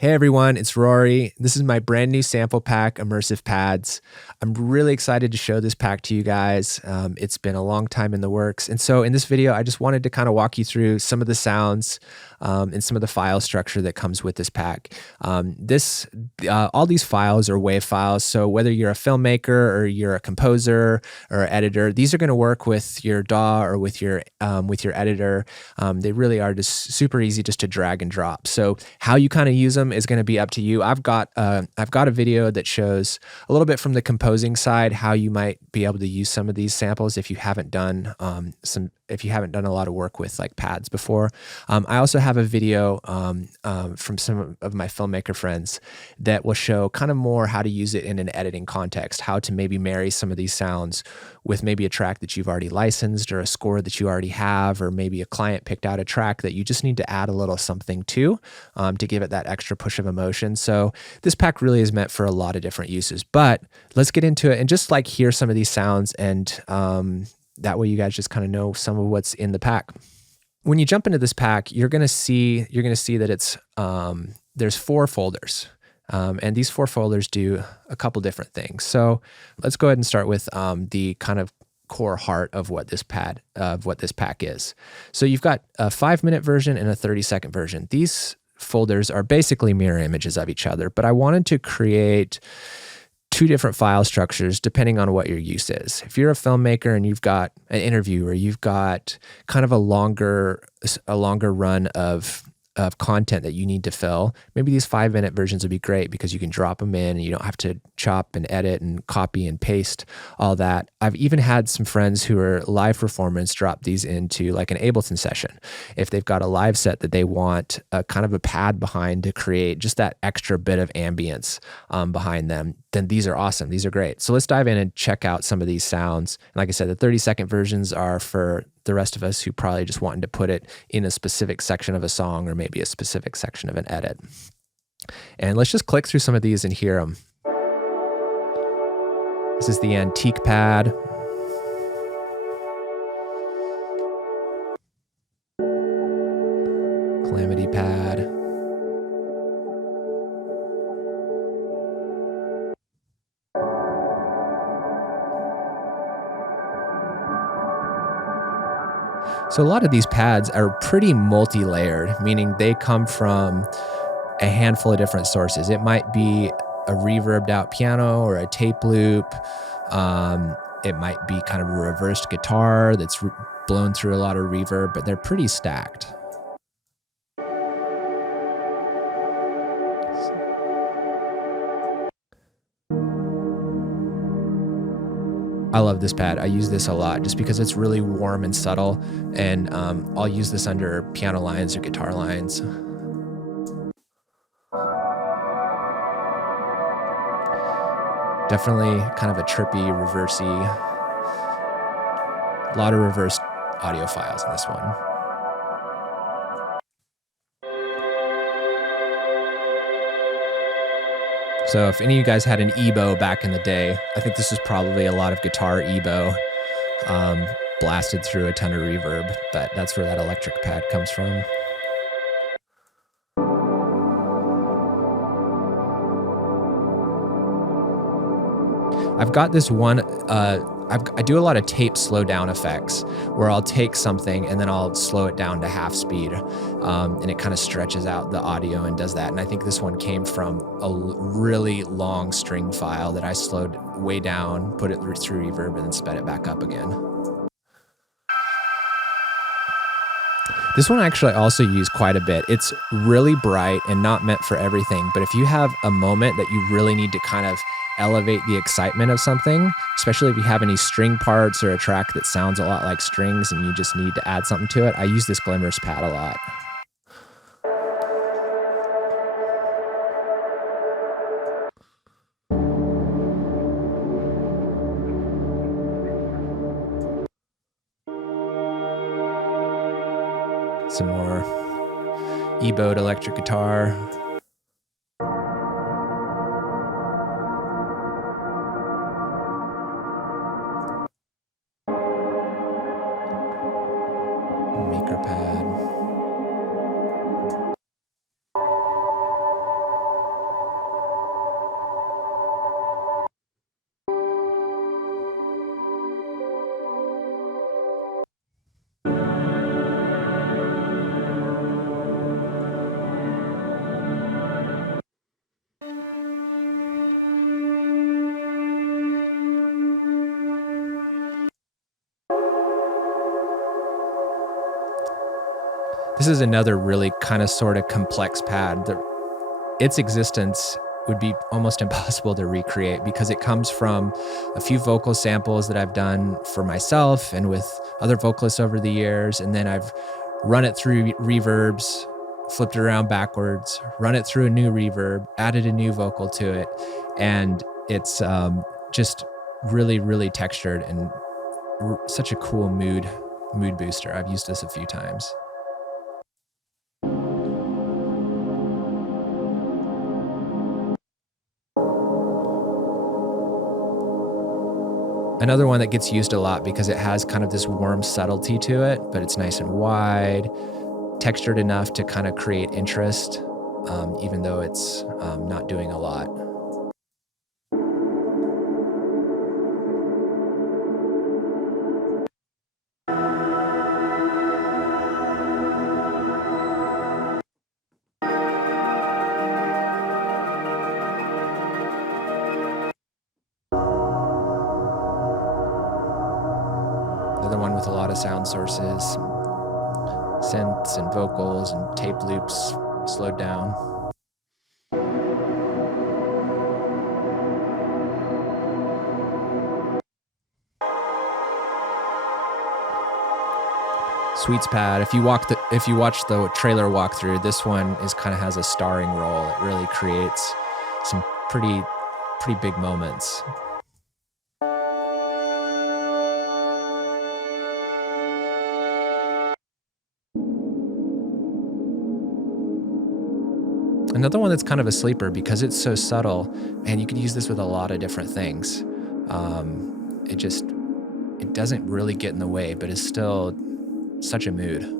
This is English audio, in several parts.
Hey everyone, it's Roary. This is my brand new sample pack, Immersive Pads. I'm really excited to show this pack to you guys. It's been a long time in the works. And so in this video, I just wanted to kind of walk you through some of the sounds and some of the file structure that comes with this pack. All these files are WAV files. So whether you're a filmmaker or you're a composer or editor, these are going to work with your DAW or with your editor. They really are just super easy just to drag and drop. So how you kind of use them is going to be up to you. I've got a video that shows a little bit from the composing side how you might be able to use some of these samples if you haven't done a lot of work with like pads before. I also have a video from some of my filmmaker friends that will show kind of more how to use it in an editing context, how to maybe marry some of these sounds with maybe a track that you've already licensed or a score that you already have, or maybe a client picked out a track that you just need to add a little something to give it that extra push of emotion. So this pack really is meant for a lot of different uses, but let's get into it and just like hear some of these sounds, and that way you guys just kind of know some of what's in the pack. When you jump into this pack, you're gonna see that it's there's 4 folders. And these 4 folders do a couple different things. So let's go ahead and start with the kind of core heart of what this pack is. So you've got a 5-minute version and a 30-second version. These folders are basically mirror images of each other, but I wanted to create 2 different file structures depending on what your use is. If you're a filmmaker and you've got an interview, or you've got kind of a longer run of content that you need to fill, maybe these 5-minute versions would be great because you can drop them in and you don't have to chop and edit and copy and paste all that. I've even had some friends who are live performers drop these into like an Ableton session. If they've got a live set that they want a kind of a pad behind to create just that extra bit of ambience behind them, then these are awesome. These are great. So let's dive in and check out some of these sounds. And like I said, the 30-second versions are for the rest of us who probably just wanted to put it in a specific section of a song or maybe a specific section of an edit. And let's just click through some of these and hear them. This is the antique pad. Calamity pad. So a lot of these pads are pretty multi-layered, meaning they come from a handful of different sources. It might be a reverbed out piano or a tape loop. It might be kind of a reversed guitar that's blown through a lot of reverb, but they're pretty stacked. I love this pad. I use this a lot just because it's really warm and subtle, and I'll use this under piano lines or guitar lines. Definitely kind of a trippy, reversey, a lot of reversed audio files in this one. So if any of you guys had an EBO back in the day, I think this is probably a lot of guitar EBO blasted through a ton of reverb, but that's where that electric pad comes from. I've got this one, I do a lot of tape slowdown effects where I'll take something and then I'll slow it down to half speed, and it kind of stretches out the audio and does that. And I think this one came from a really long string file that I slowed way down, put it through reverb, and then sped it back up again. This one I actually also use quite a bit. It's really bright and not meant for everything, but if you have a moment that you really need to kind of elevate the excitement of something, especially if you have any string parts or a track that sounds a lot like strings and you just need to add something to it, I use this Glimmers pad a lot. Some more E-bowed electric guitar. Maker pad. This is another really kind of sort of complex pad that its existence would be almost impossible to recreate because it comes from a few vocal samples that I've done for myself and with other vocalists over the years. And then I've run it through reverbs, flipped it around backwards, run it through a new reverb, added a new vocal to it. And it's just really, really textured and such a cool mood booster. I've used this a few times. Another one that gets used a lot because it has kind of this warm subtlety to it, but it's nice and wide, textured enough to kind of create interest, even though it's not doing a lot. Another one with a lot of sound sources, synths and vocals and tape loops slowed down. Sweets pad. If you watch the trailer walkthrough, this one kind of has a starring role. It really creates some pretty big moments. Another one that's kind of a sleeper because it's so subtle, and you could use this with a lot of different things. It doesn't really get in the way, but it's still such a mood.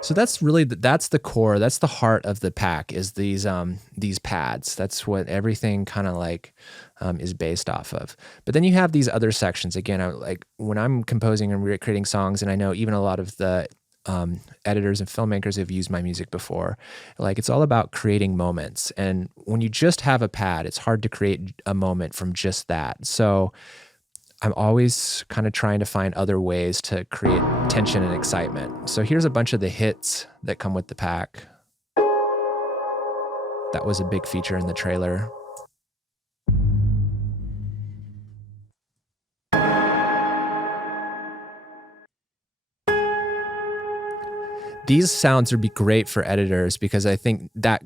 So that's really that's the core, that's the heart of the pack is these pads. That's what everything kind of like is based off of. But then you have these other sections. Again, like when I'm composing and creating songs, and I know even a lot of the editors and filmmakers have used my music before. Like it's all about creating moments. And when you just have a pad, it's hard to create a moment from just that. So I'm always kind of trying to find other ways to create tension and excitement. So here's a bunch of the hits that come with the pack. That was a big feature in the trailer. These sounds would be great for editors because I think that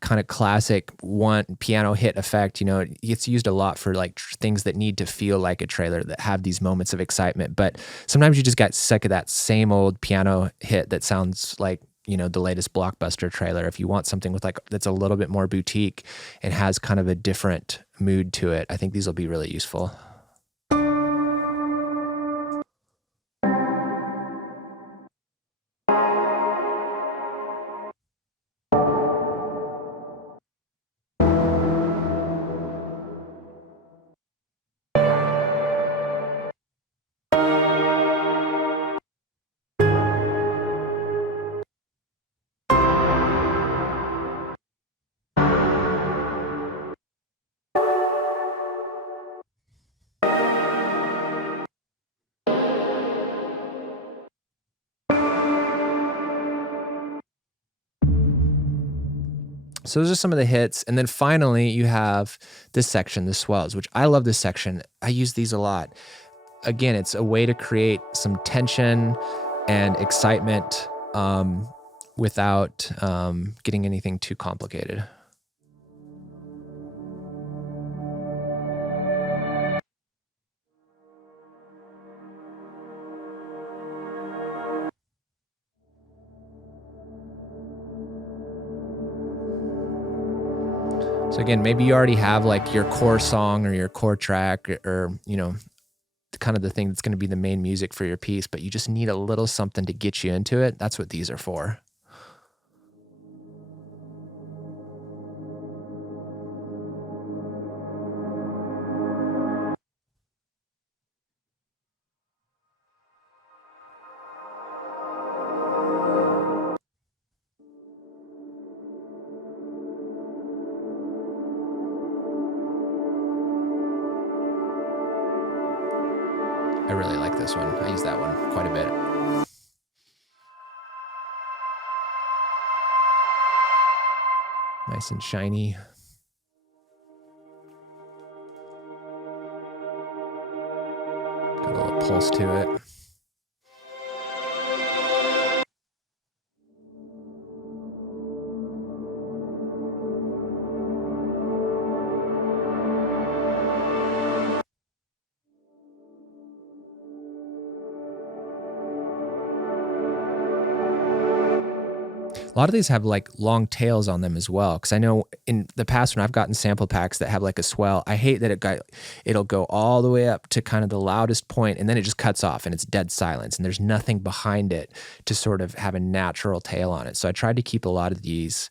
kind of classic one piano hit effect, you know, it gets used a lot for like things that need to feel like a trailer, that have these moments of excitement. But sometimes you just got sick of that same old piano hit that sounds like, you know, the latest blockbuster trailer. If you want something with like that's a little bit more boutique and has kind of a different mood to it, I think these will be really useful. So those are some of the hits. And then finally, you have this section, the swells, which I love this section. I use these a lot. Again, it's a way to create some tension and excitement without getting anything too complicated. So again, maybe you already have like your core song or your core track or you know, kind of the thing that's going to be the main music for your piece, but you just need a little something to get you into it. That's what these are for. this one. I use that one quite a bit. Nice and shiny. Got a little pulse to it. A lot of these have like long tails on them as well. Cause I know in the past when I've gotten sample packs that have like a swell, I hate that it'll go all the way up to kind of the loudest point and then it just cuts off and it's dead silence and there's nothing behind it to sort of have a natural tail on it. So I tried to keep a lot of these,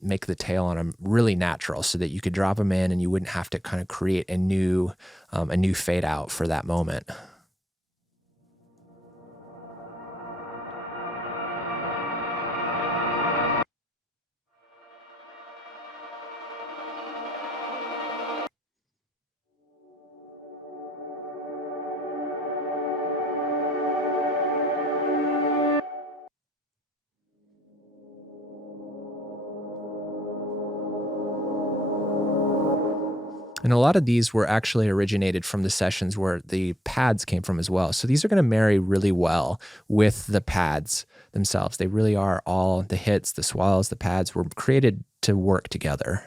make the tail on them really natural so that you could drop them in and you wouldn't have to kind of create a new fade out for that moment. And a lot of these were actually originated from the sessions where the pads came from as well. So these are going to marry really well with the pads themselves. They really are all the hits, the swells, the pads were created to work together.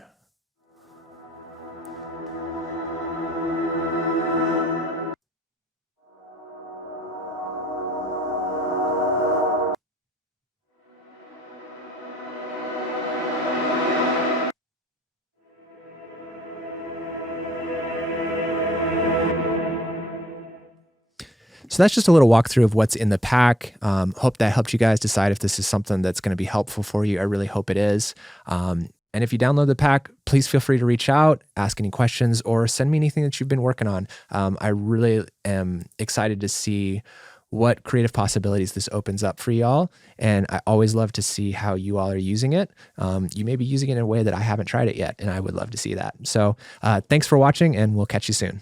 So that's just a little walkthrough of what's in the pack. Hope that helped you guys decide if this is something that's going to be helpful for you. I really hope it is. And if you download the pack, please feel free to reach out, ask any questions, or send me anything that you've been working on. I really am excited to see what creative possibilities this opens up for y'all. And I always love to see how you all are using it. You may be using it in a way that I haven't tried it yet, and I would love to see that. So thanks for watching, and we'll catch you soon.